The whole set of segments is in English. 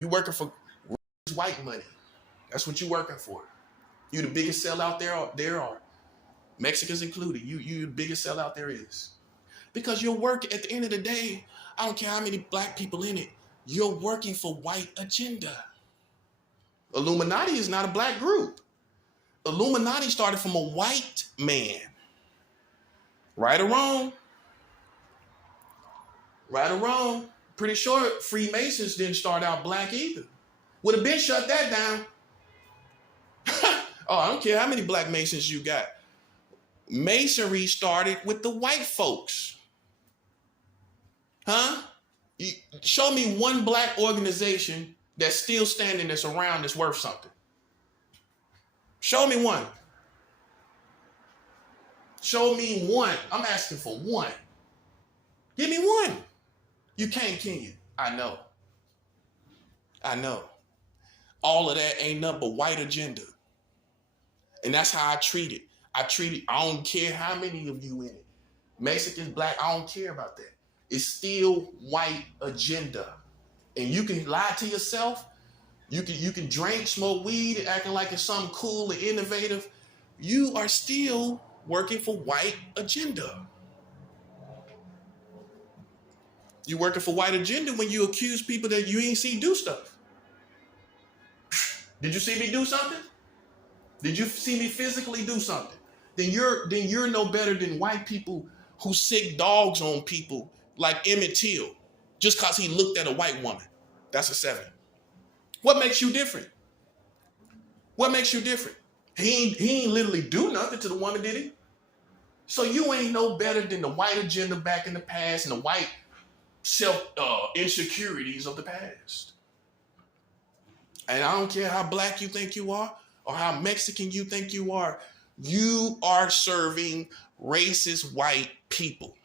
You working for white money. That's what you working for. You the biggest sellout there are. Mexicans included. You the biggest sellout there is. Because you're working at the end of the day, I don't care how many black people in it, you're working for white agenda. Illuminati is not a black group. Illuminati started from a white man. Right or wrong? Right or wrong? Pretty sure Freemasons didn't start out black either. Would have been shut that down. Oh, I don't care how many black Masons you got. Masonry started with the white folks. Huh? Show me one black organization that's still standing, that's around, that's worth something. Show me one. Show me one. I'm asking for one. Give me one. You can't, can you? I know. All of that ain't nothing but white agenda. And that's how I treat it. I don't care how many of you in it. Mexicans, black, I don't care about that. It's still white agenda. And you can lie to yourself. You can drink, smoke weed, acting like it's something cool and innovative. You are still working for white agenda. You working for white agenda when you accuse people that you ain't see do stuff. Did you see me do something? Did you see me physically do something? Then you're no better than white people who sick dogs on people like Emmett Till just because he looked at a white woman. That's a 7. What makes you different? What makes you different? He ain't literally do nothing to the woman, did he? So you ain't no better than the white agenda back in the past and the white self insecurities of the past. And I don't care how black you think you are or how Mexican you think you are serving racist white people.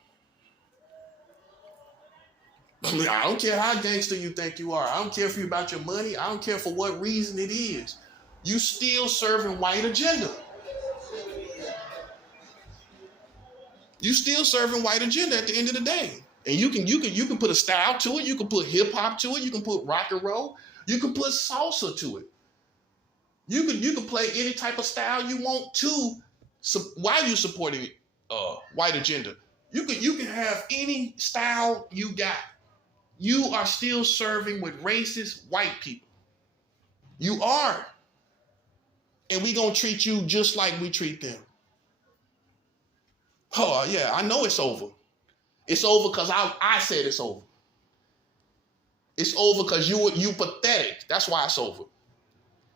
I don't care how gangster you think you are. I don't care if you're about your money. I don't care for what reason it is. You still serving white agenda. You still serving white agenda at the end of the day. And you can put a style to it. You can put hip hop to it. You can put rock and roll. You can put salsa to it. You can play any type of style you want to. While you supporting white agenda, you can have any style you got. You are still serving with racist white people. You are, and we gonna treat you just like we treat them. Oh yeah, I know it's over. It's over because I said it's over. It's over because you pathetic. That's why it's over.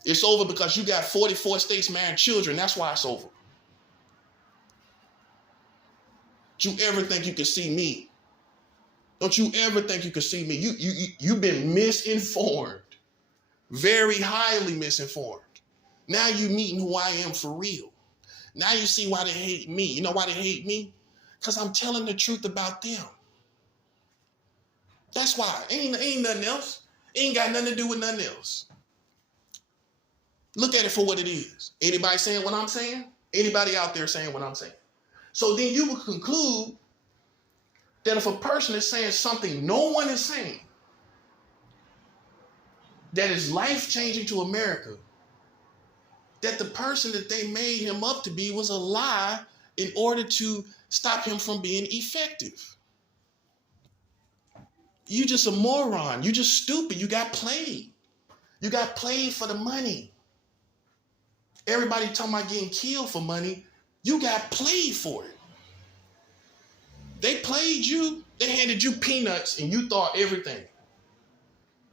It's over because you got 44 states marrying children. That's why it's over. Don't you ever think you can see me? Don't you ever think you can see me? You've been misinformed. Very highly misinformed. Now you meeting who I am for real. Now you see why they hate me. You know why they hate me? Because I'm telling the truth about them. That's why. Ain't nothing else. Ain't got nothing to do with nothing else. Look at it for what it is. Anybody saying what I'm saying? Anybody out there saying what I'm saying? So then you will conclude that if a person is saying something no one is saying that is life-changing to America, that the person that they made him up to be was a lie in order to stop him from being effective. You just a moron. You just stupid. You got played. You got played for the money. Everybody talking about getting killed for money. You got played for it. They played you. They handed you peanuts and you thought everything.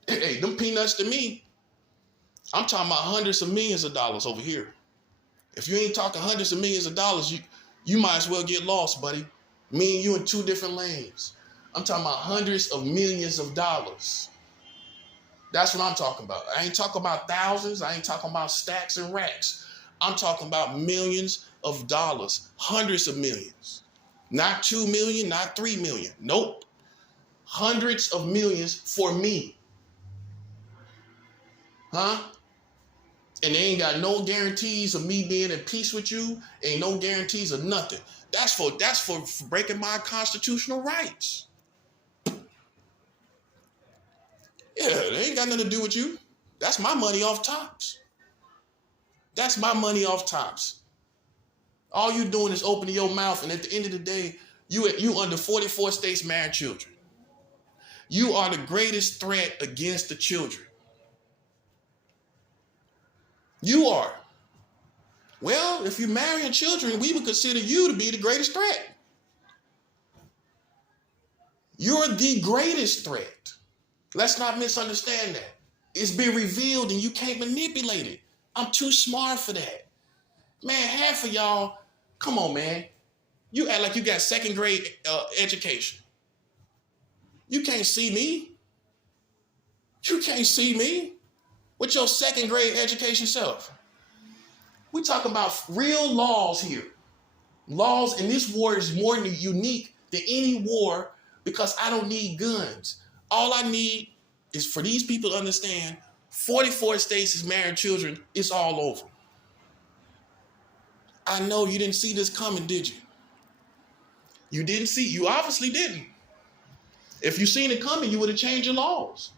Hey, them peanuts to me, I'm talking about hundreds of millions of dollars over here. If you ain't talking hundreds of millions of dollars, you might as well get lost, buddy. Me and you in two different lanes. I'm talking about hundreds of millions of dollars. That's what I'm talking about. I ain't talking about thousands. I ain't talking about stacks and racks. I'm talking about millions of dollars, hundreds of millions. Not 2 million, not 3 million. Nope. Hundreds of millions for me. Huh? And they ain't got no guarantees of me being in peace with you. Ain't no guarantees of nothing. That's for breaking my constitutional rights. Yeah, they ain't got nothing to do with you. That's my money off tops. That's my money off tops. All you doing is opening your mouth, and at the end of the day, you under 44 states married children. You are the greatest threat against the children. You are. Well, if you're marrying children, we would consider you to be the greatest threat. You're the greatest threat. Let's not misunderstand that. It's been revealed and you can't manipulate it. I'm too smart for that. Man, half of y'all, come on, man. You act like you got second grade education. You can't see me. You can't see me with your second grade education self. We talk about real laws here. Laws, and this war is more unique than any war because I don't need guns. All I need is for these people to understand 44 states is married children. It's all over. I know you didn't see this coming, did you? You didn't see. You obviously didn't. If you seen it coming, you would have changed your laws.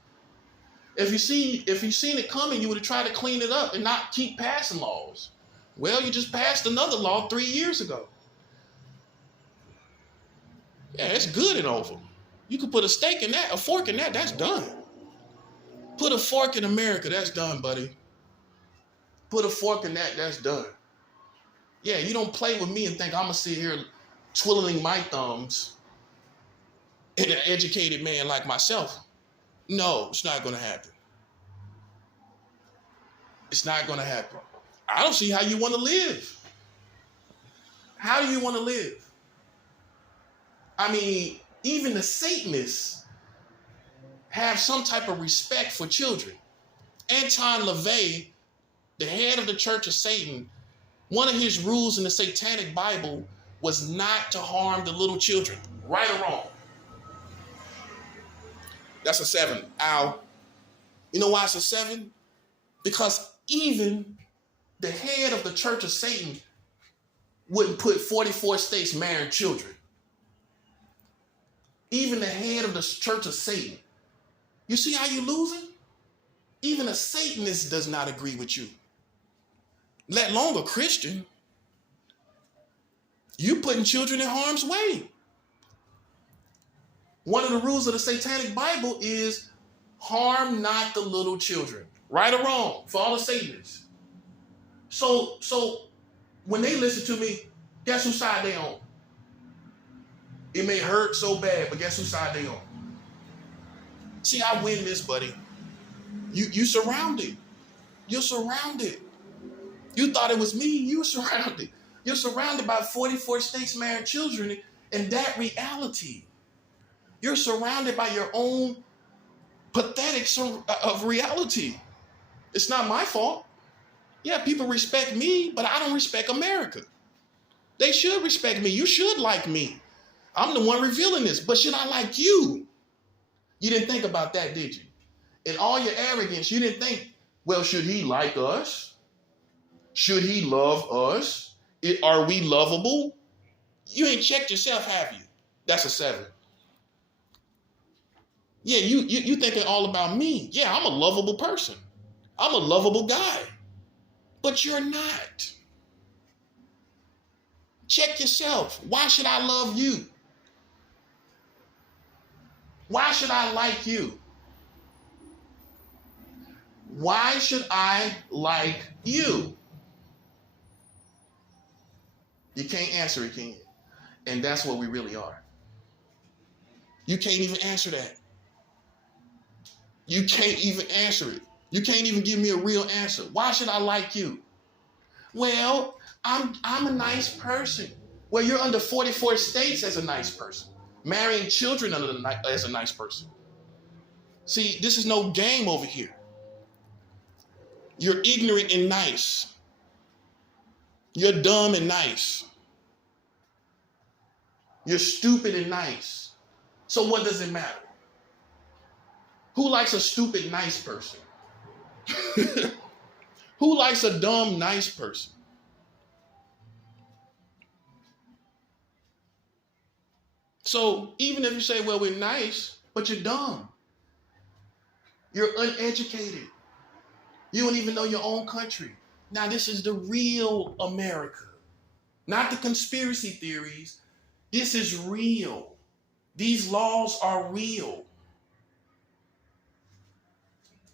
If you seen it coming, you would have tried to clean it up and not keep passing laws. Well, you just passed another law 3 years ago. Yeah, it's good and over. You could put a stake in that, a fork in that, that's done. Put a fork in America, that's done, buddy. Put a fork in that, that's done. Yeah, you don't play with me and think I'm going to sit here twiddling my thumbs in an educated man like myself. No, it's not going to happen. It's not going to happen. I don't see how you want to live. How do you want to live? I mean, even the Satanists have some type of respect for children. Anton LaVey, the head of the Church of Satan, one of his rules in the Satanic Bible was not to harm the little children. Right or wrong? That's a 7. Ow. You know why it's a 7? Because even the head of the Church of Satan wouldn't put 44 states marrying children. Even the head of the Church of Satan. You see how you're losing? Even a Satanist does not agree with you. Let alone a Christian. You putting children in harm's way. One of the rules of the Satanic Bible is harm not the little children. Right or wrong for all the Satanists. So when they listen to me, guess whose side they on? It may hurt so bad, but guess whose side they on? See, I win this, buddy. You surrounded. You're surrounded. You thought it was me. You're surrounded. You're surrounded by 44 states married children and that reality. You're surrounded by your own pathetic of reality. It's not my fault. Yeah, people respect me, but I don't respect America. They should respect me. You should like me. I'm the one revealing this, but should I like you? You didn't think about that, did you? In all your arrogance, you didn't think, well, should he like us? Should he love us? Are we lovable? You ain't checked yourself, have you? That's a 7. Yeah, you thinking all about me. Yeah, I'm a lovable person. I'm a lovable guy. But you're not. Check yourself. Why should I love you? Why should I like you? Why should I like you? You can't answer it, can you? And that's what we really are. You can't even answer that. You can't even answer it. You can't even give me a real answer. Why should I like you? Well, I'm a nice person. Well, you're under 44 states as a nice person. Marrying children as a nice person. See, this is no game over here. You're ignorant and nice. You're dumb and nice. You're stupid and nice. So what does it matter? Who likes a stupid, nice person? Who likes a dumb, nice person? So even if you say, well, we're nice, but you're dumb. You're uneducated. You don't even know your own country. Now, this is the real America, not the conspiracy theories. This is real. These laws are real.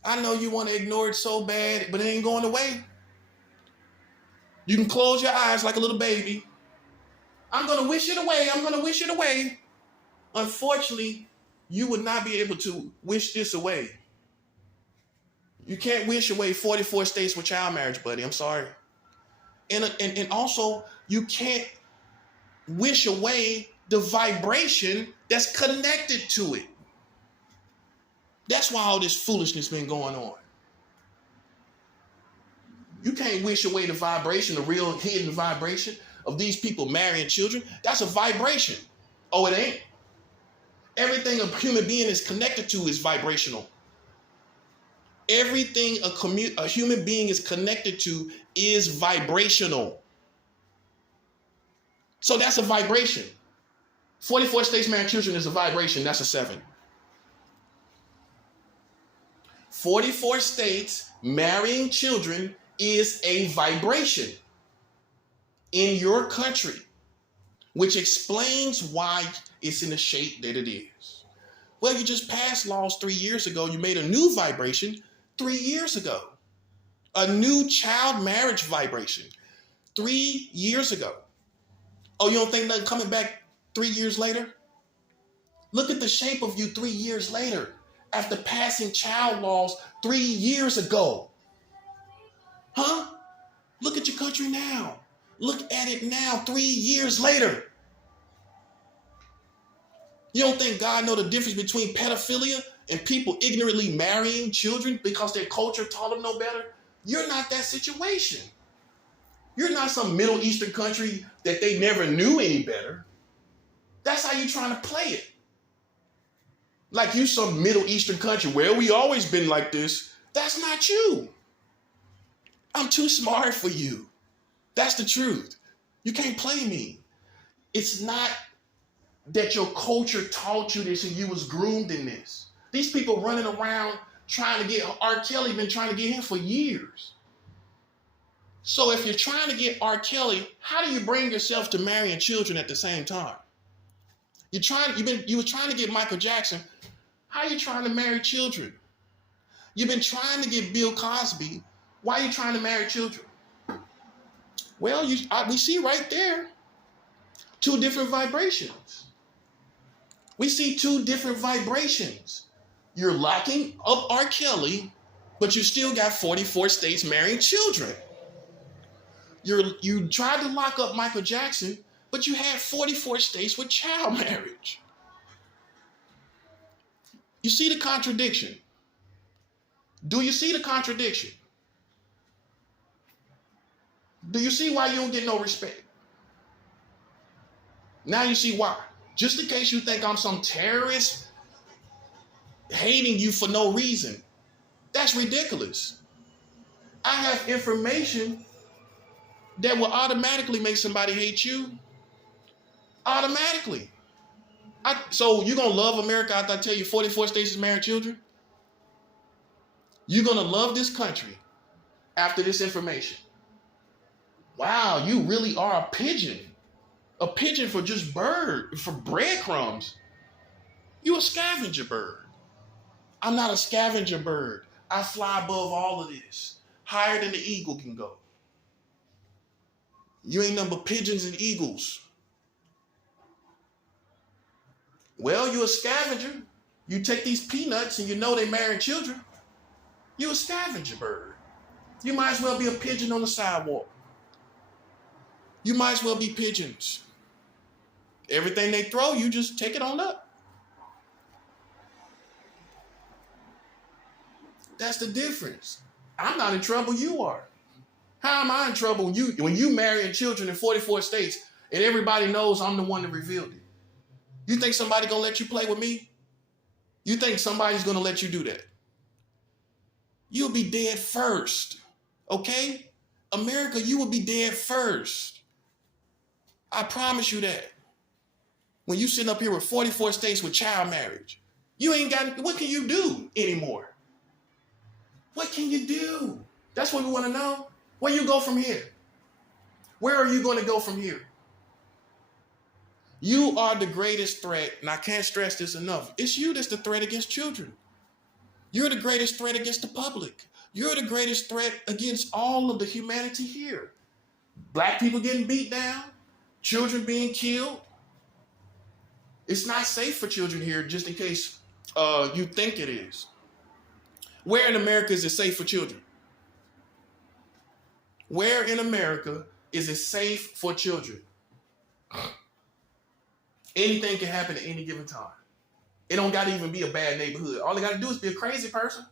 I know you want to ignore it so bad, but it ain't going away. You can close your eyes like a little baby. I'm going to wish it away. I'm going to wish it away. Unfortunately, you would not be able to wish this away. You can't wish away 44 states with child marriage, buddy. I'm sorry. And also, you can't wish away the vibration that's connected to it. That's why all this foolishness been going on. You can't wish away the vibration, the real hidden vibration of these people marrying children. That's a vibration. Oh, it ain't. Everything a human being is connected to is vibrational. Everything a human being is connected to is vibrational. So that's a vibration. 44 states marrying children is a vibration. That's a 7. 44 states marrying children is a vibration in your country, which explains why it's in the shape that it is. Well, you just passed laws 3 years ago. You made a new vibration 3 years ago. A new child marriage vibration 3 years ago. Oh, you don't think nothing coming back 3 years later? Look at the shape of you 3 years later after passing child laws 3 years ago. Huh? Look at your country now. Look at it now 3 years later. You don't think God know the difference between pedophilia and people ignorantly marrying children because their culture taught them no better? You're not that situation. You're not some Middle Eastern country that they never knew any better. That's how you're trying to play it. Like you some Middle Eastern country where we always been like this. That's not you. I'm too smart for you. That's the truth. You can't play me. It's not that your culture taught you this and you was groomed in this. These people running around trying to get R. Kelly been trying to get him for years. So if you're trying to get R. Kelly, how do you bring yourself to marrying children at the same time? You were trying to get Michael Jackson. How are you trying to marry children? You've been trying to get Bill Cosby. Why are you trying to marry children? Well, we see right there 2 different vibrations. We see 2 different vibrations. You're locking up R. Kelly, but you still got 44 states marrying children. You tried to lock up Michael Jackson, but you had 44 states with child marriage. You see the contradiction? Do you see the contradiction? Do you see why you don't get no respect? Now you see why. Just in case you think I'm some terrorist hating you for no reason. That's ridiculous. I have information that will automatically make somebody hate you. Automatically. So you're going to love America after I tell you 44 states is marrying children? You're going to love this country after this information. Wow, you really are a pigeon. A pigeon for just for breadcrumbs. You a scavenger bird. I'm not a scavenger bird. I fly above all of this. Higher than the eagle can go. You ain't nothing but pigeons and eagles. Well, you a scavenger. You take these peanuts and you know they marrying children. You a scavenger bird. You might as well be a pigeon on the sidewalk. You might as well be pigeons. Everything they throw, you just take it on up. That's the difference. I'm not in trouble, you are. How am I in trouble when you marrying children in 44 states and everybody knows I'm the one that revealed it? You think somebody gonna let you play with me? You think somebody's gonna let you do that? You'll be dead first, okay? America, you will be dead first. I promise you that. When you sitting up here with 44 states with child marriage, you ain't got, what can you do anymore? What can you do? That's what we want to know. Where you go from here? Where are you going to go from here? You are the greatest threat, and I can't stress this enough. It's you that's the threat against children. You're the greatest threat against the public. You're the greatest threat against all of the humanity here. Black people getting beat down, children being killed. It's not safe for children here, just in case you think it is. Where in America is it safe for children? Where in America is it safe for children? Anything can happen at any given time. It don't got to even be a bad neighborhood. All they got to do is be a crazy person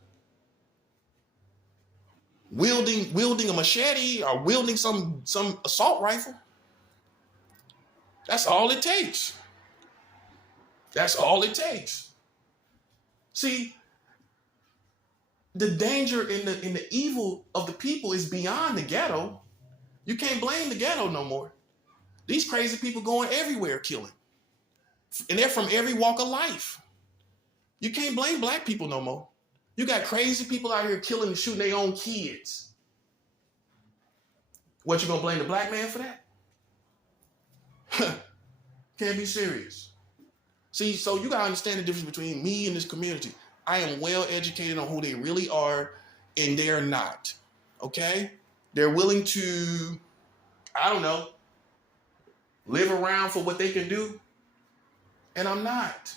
wielding a machete or wielding some assault rifle. That's all it takes. That's all it takes. See, the danger in the evil of the people is beyond the ghetto. You can't blame the ghetto no more. These crazy people going everywhere killing. And they're from every walk of life. You can't blame black people no more. You got crazy people out here killing and shooting their own kids. What, you gonna blame the black man for that? Can't be serious. See, so you gotta understand the difference between me and this community. I am well educated on who they really are, and they're not. Okay? They're willing to, I don't know, live around for what they can do, and I'm not.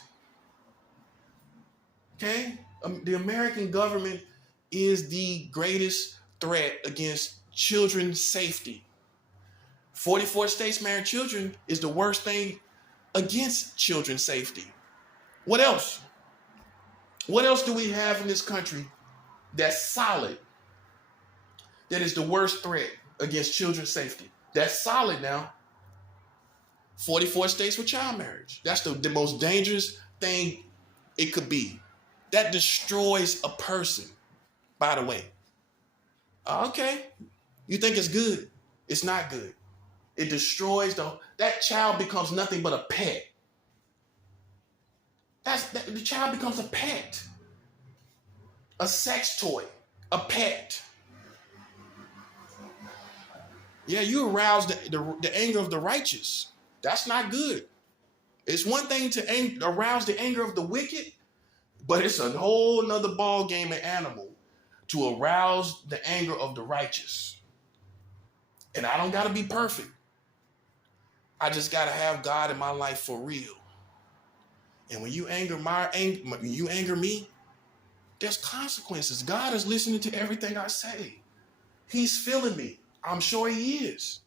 Okay? The American government is the greatest threat against children's safety. 44 states marrying children is the worst thing against children's safety. What else? What else do we have in this country that's solid, that is the worst threat against children's safety? That's solid now. 44 states with child marriage. That's the most dangerous thing it could be. That destroys a person, by the way. Okay. You think it's good? It's not good. It destroys that child becomes nothing but a pet. The child becomes a pet. A sex toy. A pet. Yeah, you arouse the anger of the righteous. That's not good. It's one thing to arouse the anger of the wicked, but it's a whole nother ball game and animal to arouse the anger of the righteous. And I don't got to be perfect. I just got to have God in my life for real. And when you anger me, there's consequences. God is listening to everything I say. He's feeling me. I'm sure he is.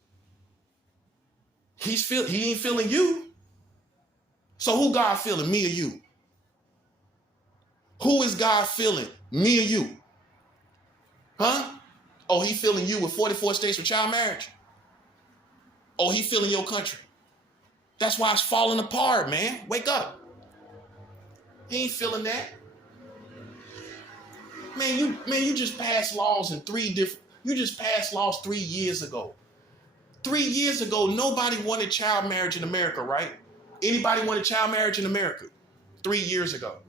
He ain't feeling you. So who God feeling, me or you? Who is God feeling, me or you? Huh? Oh, he feeling you with 44 states with child marriage? Oh, he feeling your country? That's why it's falling apart, man. Wake up. He ain't feeling that. Man, you just passed laws you just passed laws 3 years ago. 3 years ago, nobody wanted child marriage in America, right? Anybody wanted child marriage in America 3 years ago?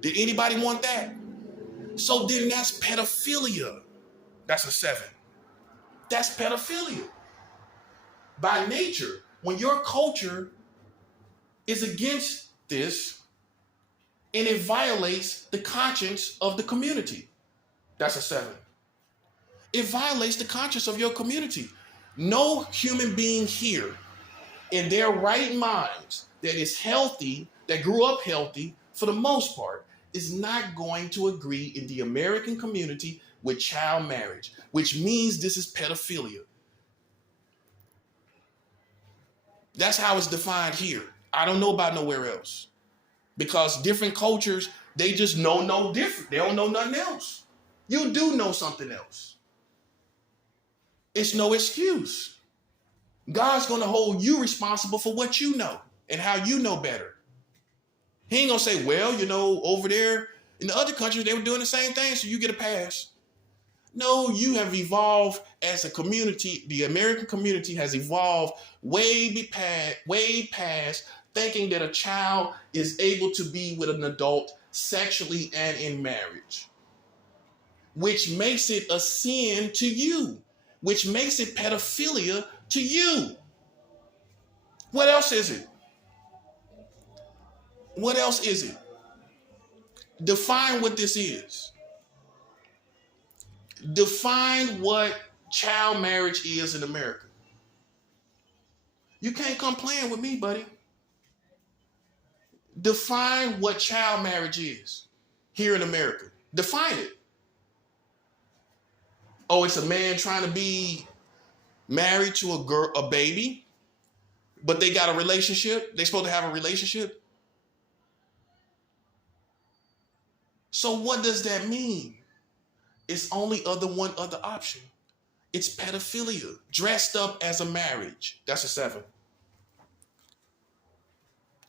Did anybody want that? So then that's pedophilia. That's a 7. That's pedophilia. By nature, when your culture is against this and it violates the conscience of the community, that's a 7. It violates the conscience of your community. No human being here in their right minds that is healthy, that grew up healthy for the most part, is not going to agree in the American community with child marriage, which means this is pedophilia. That's how it's defined here. I don't know about nowhere else. Because different cultures, they just know no different. They don't know nothing else. You do know something else. It's no excuse. God's going to hold you responsible for what you know and how you know better. He ain't going to say, well, over there in the other countries, they were doing the same thing, so you get a pass. No, you have evolved as a community. The American community has evolved way past thinking that a child is able to be with an adult sexually and in marriage. which makes it a sin to you, which makes it pedophilia to you. What else is it? What else is it? Define what this is. Define what child marriage is in America. You can't come playing with me, buddy. Define what child marriage is here in America. Define it. Oh, it's a man trying to be married to a baby, but they got a relationship. They're supposed to have a relationship. So what does that mean? It's only one other option. It's pedophilia dressed up as a marriage. That's a 7.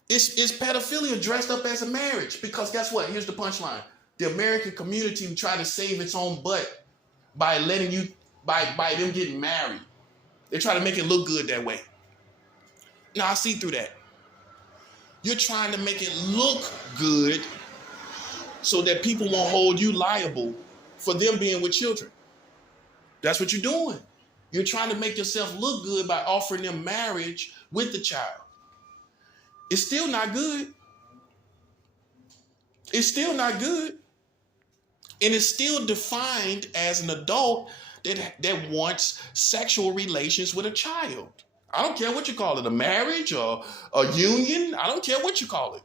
It's pedophilia dressed up as a marriage, because guess what? Here's the punchline. The American community tried to save its own butt by letting you, by them getting married. They try to make it look good that way. Now I see through that. You're trying to make it look good so that people won't hold you liable for them being with children. That's what you're doing. You're trying to make yourself look good by offering them marriage with the child. It's still not good. It's still not good. And it's still defined as an adult that wants sexual relations with a child. I don't care what you call it, a marriage or a union. I don't care what you call it.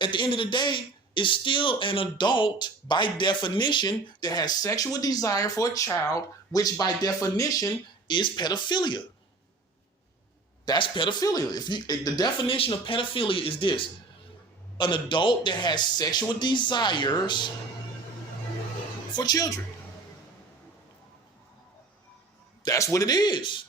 At the end of the day, it's still an adult by definition that has sexual desire for a child, which by definition is pedophilia. That's pedophilia. The definition of pedophilia is this: an adult that has sexual desires for children. That's what it is.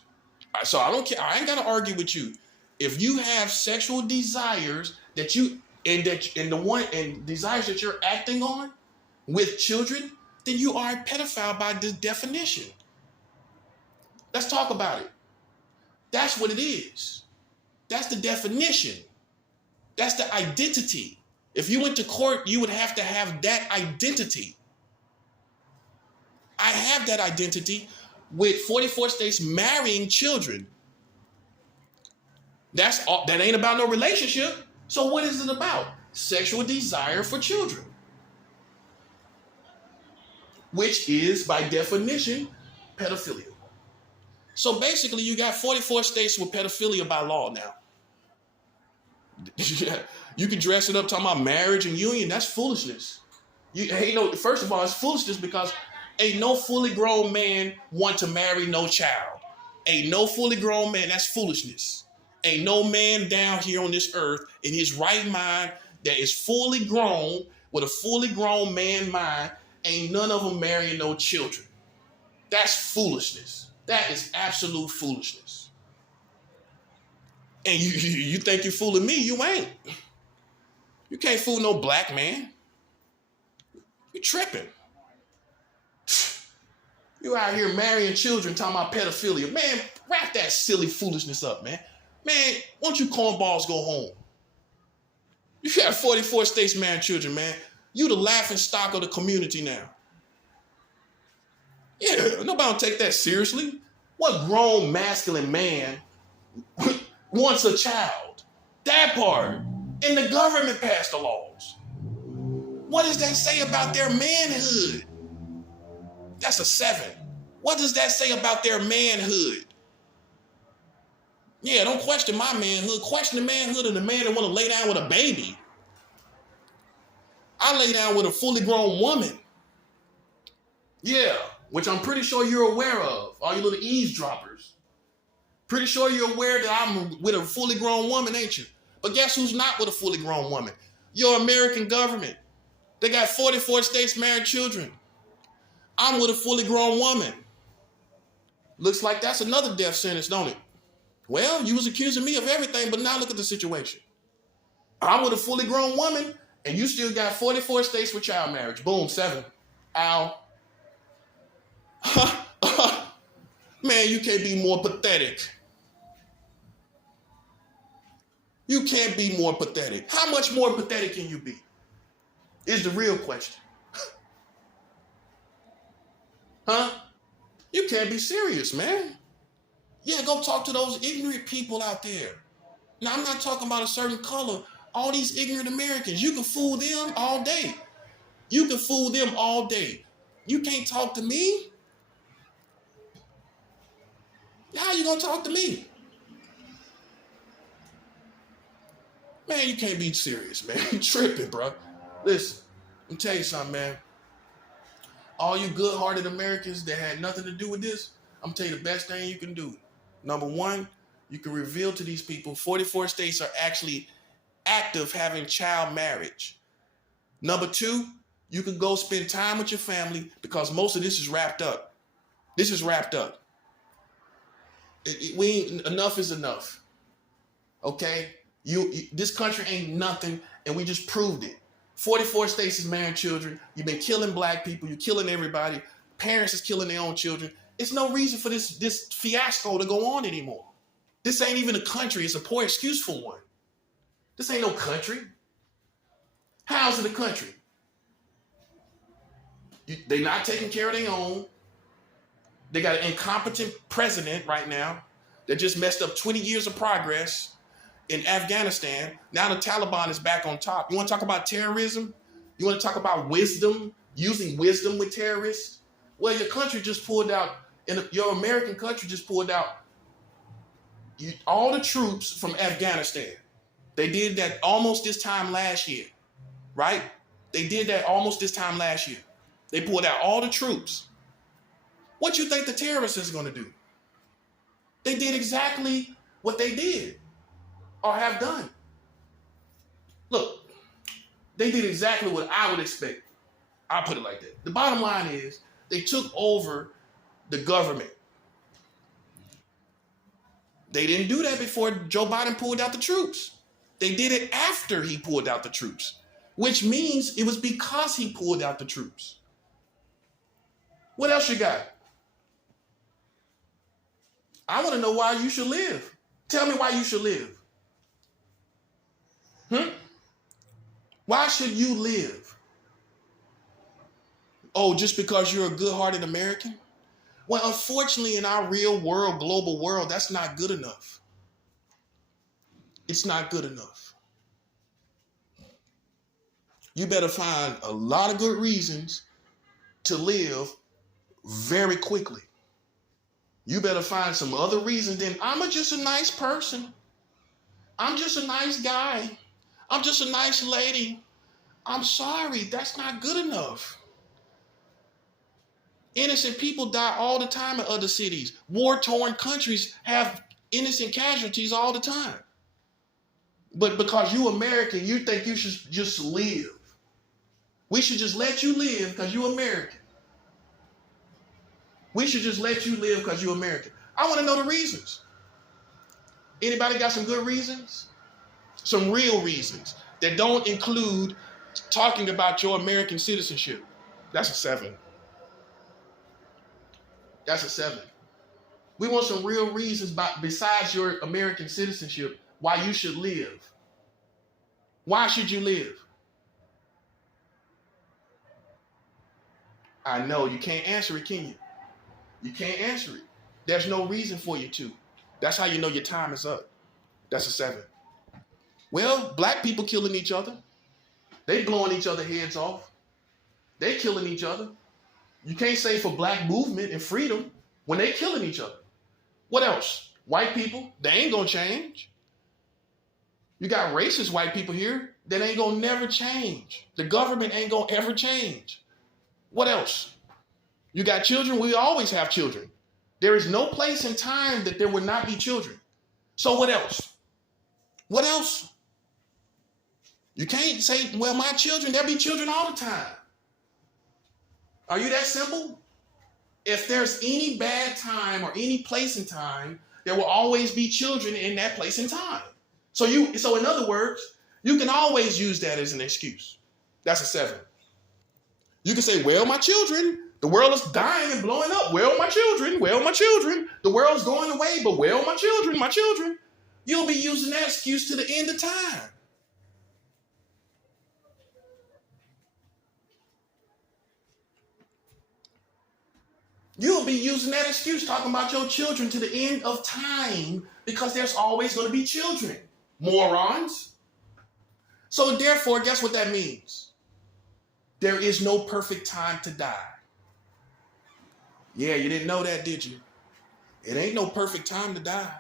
So I don't care. I ain't got to argue with you. If you have sexual desires that you and desires that you're acting on with children, then you are a pedophile by this definition. Let's talk about it. That's what it is. That's the definition. That's the identity. If you went to court, you would have to have that identity. I have that identity with 44 states marrying children. That ain't about no relationship. So what is it about? Sexual desire for children, which is by definition pedophilia. So basically you got 44 states with pedophilia by law now. You can dress it up talking about marriage and union. That's foolishness. First of all, it's foolishness because ain't no fully grown man want to marry no child. Ain't no fully grown man. That's foolishness. Ain't no man down here on this earth in his right mind that is fully grown with a fully grown man mind. Ain't none of them marrying no children. That's foolishness. That is absolute foolishness. And you think you're fooling me? You ain't. You can't fool no black man. You tripping. You out here marrying children talking about pedophilia. Man, wrap that silly foolishness up, man. Man, why don't you cornballs go home? You got 44 states marrying children, man. You the laughing stock of the community now. Yeah, nobody will take that seriously. What grown masculine man wants a child? That part. And the government passed the laws. What does that say about their manhood? That's a 7. What does that say about their manhood? Yeah, don't question my manhood. Question the manhood of the man that want to lay down with a baby. I lay down with a fully grown woman. Yeah, which I'm pretty sure you're aware of, all you little eavesdroppers. Pretty sure you're aware that I'm with a fully grown woman, ain't you? But guess who's not with a fully grown woman? Your American government. They got 44 states married children. I'm with a fully grown woman. Looks like that's another death sentence, don't it? Well, you was accusing me of everything, but now look at the situation. I'm with a fully grown woman, and you still got 44 states with child marriage. Boom, 7. Ow. Man, you can't be more pathetic. You can't be more pathetic. How much more pathetic can you be? Is the real question. Huh? You can't be serious, man. Yeah, go talk to those ignorant people out there. Now, I'm not talking about a certain color. All these ignorant Americans, you can fool them all day. You can fool them all day. You can't talk to me? How you gonna talk to me? Man, you can't be serious, man. You tripping, bro. Listen, let me tell you something, man. All you good-hearted Americans that had nothing to do with this, I'm gonna tell you the best thing you can do. Number one, you can reveal to these people 44 states are actually active having child marriage. Number two, you can go spend time with your family because most of this is wrapped up. This is wrapped up. Enough is enough. Okay? This country ain't nothing, and we just proved it. 44 states is marrying children. You've been killing black people. You're killing everybody. Parents is killing their own children. It's no reason for this fiasco to go on anymore. This ain't even a country. It's a poor excuse for one. This ain't no country. How's it a country? They're not taking care of their own. They got an incompetent president right now that just messed up 20 years of progress in Afghanistan. Now the Taliban is back on top. You want to talk about terrorism? You want to talk about wisdom, using wisdom with terrorists? Well, your country just pulled out, your American country just pulled out all the troops from Afghanistan. They did that almost this time last year, right? They did that almost this time last year. They pulled out all the troops. What you think the terrorists is going to do? They did exactly what they did or have done. Look, they did exactly what I would expect. I'll put it like that. The bottom line is they took over the government. They didn't do that before Joe Biden pulled out the troops. They did it after he pulled out the troops, which means it was because he pulled out the troops. What else you got? I want to know why you should live. Tell me why you should live. Why should you live? Oh, just because you're a good-hearted American? Well, unfortunately, in our real world, global world, that's not good enough. It's not good enough. You better find a lot of good reasons to live very quickly. You better find some other reasons than I'm just a nice person. I'm just a nice guy. I'm just a nice lady. I'm sorry, that's not good enough. Innocent people die all the time in other cities. War-torn countries have innocent casualties all the time. But because you American, you think you should just live. We should just let you live because you American. We should just let you live because you're American. I want to know the reasons. Anybody got some good reasons? Some real reasons that don't include talking about your American citizenship. That's a 7. That's a 7. We want some real reasons besides your American citizenship why you should live. Why should you live? I know you can't answer it, can you? You can't answer it. There's no reason for you to. That's how you know your time is up. That's a 7. Well, black people killing each other. They blowing each other heads off. They killing each other. You can't say for black movement and freedom when they killing each other. What else? White people, they ain't gonna change. You got racist white people here that ain't gonna never change. The government ain't gonna ever change. What else? You got children, we always have children. There is no place in time that there would not be children. So what else? What else? You can't say, well, my children, there'll be children all the time. Are you that simple? If there's any bad time or any place in time, there will always be children in that place in time. So in other words, you can always use that as an excuse. That's a 7. You can say, well, my children, the world is dying and blowing up. Well, my children, the world's going away, but well, my children. You'll be using that excuse to the end of time. You'll be using that excuse talking about your children to the end of time because there's always going to be children. Morons. So therefore, guess what that means? There is no perfect time to die. Yeah, you didn't know that, did you? It ain't no perfect time to die.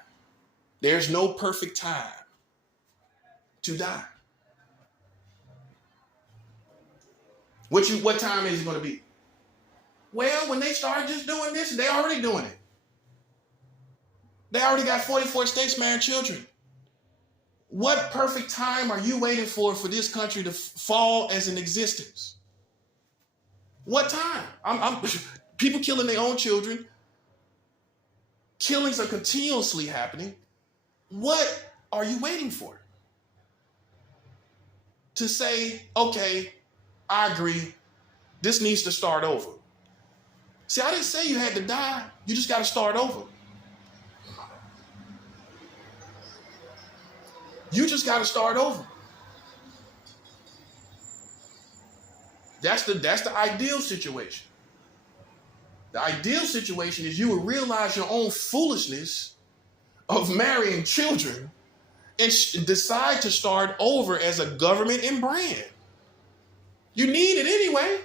There's no perfect time to die. What time is it going to be? Well, when they start just doing this, they already doing it. They already got 44 states marrying children. What perfect time are you waiting for this country to fall as an existence? What time? People killing their own children. Killings are continuously happening. What are you waiting for? To say, okay, I agree, this needs to start over. See, I didn't say you had to die. You just got to start over. You just got to start over. That's the ideal situation. The ideal situation is you would realize your own foolishness of marrying children and decide to start over as a government and brand. You need it anyway.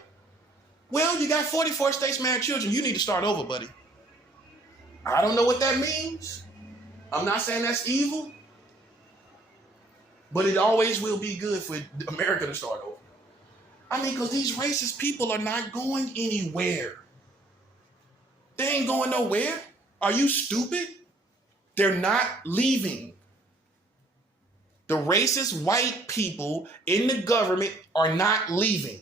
Well, you got 44 states marrying children. You need to start over, buddy. I don't know what that means. I'm not saying that's evil. But it always will be good for America to start over. I mean, because these racist people are not going anywhere. They ain't going nowhere. Are you stupid? They're not leaving. The racist white people in the government are not leaving.